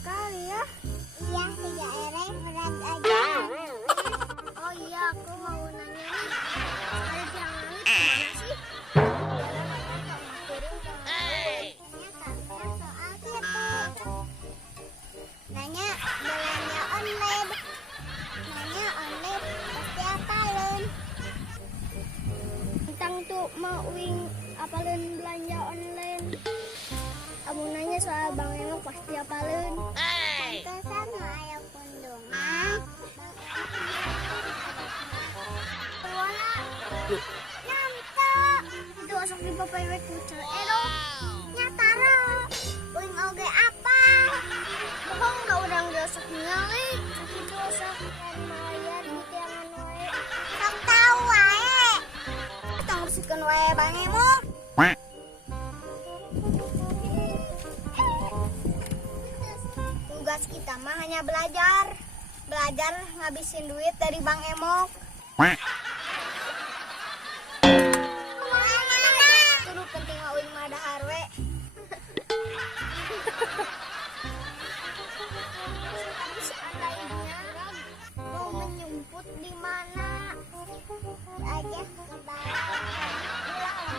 kali ya. Iya, 3 ere berat aja. Oh iya, aku mau nanya nih. Sekali tiang langit kemana sih? Jalan apa Kak Materi Tanya soal itu. Nanya belanja online. Nanya online pasti apalun. Tentang tuh mau wing apalun belanja online. Kamu nanya soal Bang Emok pasti apalun. Pantesan aya kunjungan. Warna Nyampe. itu asok di papai wek kucer ero. Nyatara. Uing oge apa? Bohong gak udang diosok ningali. Itu osok dan maya di tiangan wae. Sok tau wae. Tong bersihkan wae Bang Emok. Tugas kita mah hanya belajar ngabisin duit dari Bang Emok. Kudu penting mah uing mah dahar we. Tapi seandainya mau menyumput di mana? Aja ke bawah. Pulang.